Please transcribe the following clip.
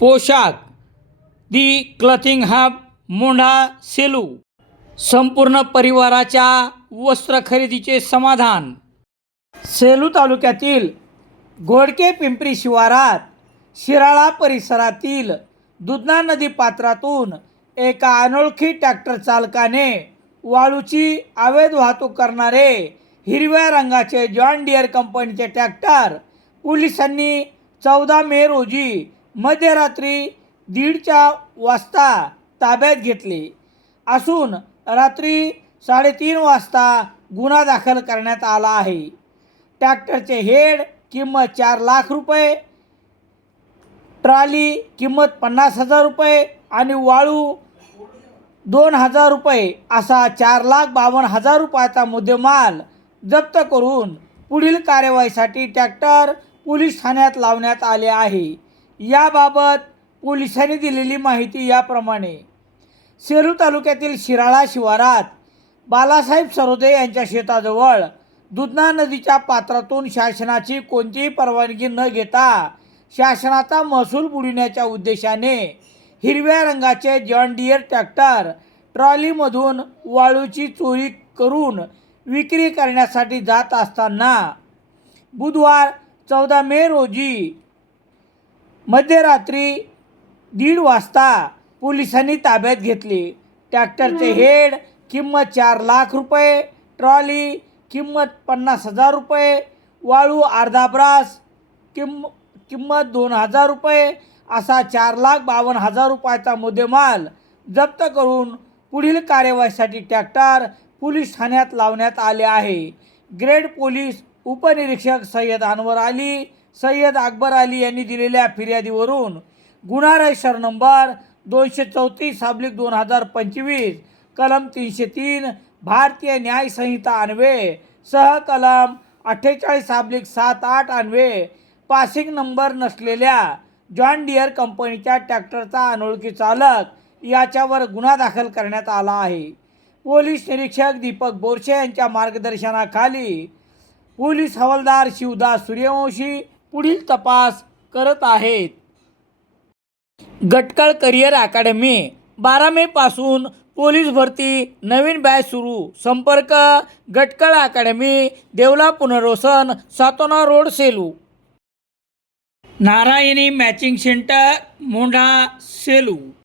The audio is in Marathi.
पोशाख. The clothing hub Mondha Selu. संपूर्ण परिवाराच्या वस्त्र खरेदीचे समाधान. सेलू तालुक्यातील घोडके पिंपरी शिवारात शिराळा परिसरातील दुधना नदी पात्रातून एका अनोळखी ट्रॅक्टर चालकाने वाळूची अवैध वाहतूक करणारे हिरव्या रंगाचे जॉन डिअर कंपनीचे ट्रॅक्टर पोलिसांनी चौदा मे रोजी मध्यरात्री दीडच्या वाजता ताब्यात घेतले. असून रात्री साडेतीन वाजता गुन्हा दाखल करण्यात आला आहे. ट्रॅक्टरचे हेड किंमत चार लाख रुपये ट्रॉली किंमत पन्नास हजार रुपये आणि वाळू दोन हजार रुपये असा चार लाख बावन्न हजार रुपयाचा मुद्देमाल जप्त करून पुढील कार्यवाहीसाठी ट्रॅक्टर पोलीस ठाण्यात लावण्यात आले आहे. याबाबत पोलिसांनी दिलेली माहिती याप्रमाणे. सेलू तालुक्यातील शिराळा शिवारात बालासाहेब सरोदे यांच्या शेताजवळ दुधना नदीच्या पात्रातून शासनाची कोणतीही परवानगी न घेता शासनाचा महसूल बुडविण्याच्या उद्देशाने हिरव्या रंगाचे जॉन डियर ट्रॅक्टर ट्रॉलीमधून वाळूची चोरी करून विक्री करण्यासाठी जात असताना बुधवार चौदा मे रोजी मध्यरात्री दीड वाजता पोलिसांनी ताब्यात घेतले. ट्रॅक्टरचे हेड किंमत चार लाख रुपये. ट्रॉली किंमत पन्नास हजार रुपये. वाळू अर्धा ब्रास किंम किंमत दोन हजार रुपये. असा चार लाख बावन्न हजार रुपयाचा मुद्देमाल जप्त करून पुढील कार्यवाहीसाठी ट्रॅक्टर पोलीस ठाण्यात लावण्यात आले आहे. ग्रेड पोलीस उपनिरीक्षक सय्यद अनवर अली सय्यद अकबर अली यांनी दिलेल्या फिर्यादीवरून गुन्हा रजिस्टर नंबर दोनशे चौतीस साबलिक दोन हजार पंचवीस कलम तीनशे तीन भारतीय न्याय संहिता अन्वये सह कलम अठ्ठेचाळीस साबलिक सात आठ अन्वे पासिंग नंबर नसलेल्या जॉन डियर कंपनीच्या ट्रॅक्टरचा अनोळखी चालक याच्यावर गुन्हा दाखल करण्यात आला आहे. पोलीस निरीक्षक दीपक बोरशे यांच्या मार्गदर्शनाखाली पोलीस हवालदार शिवदास सूर्यवंशी पुढील तपास करत आहेत. गटकळ करिअर अकॅडमी बारा मेपासून पोलीस भरती नवीन बॅच सुरू. संपर्क गटकळ अकॅडमी देवला पुनर्वसन Satona road Selu. Narayani matching centre Mondha Selu.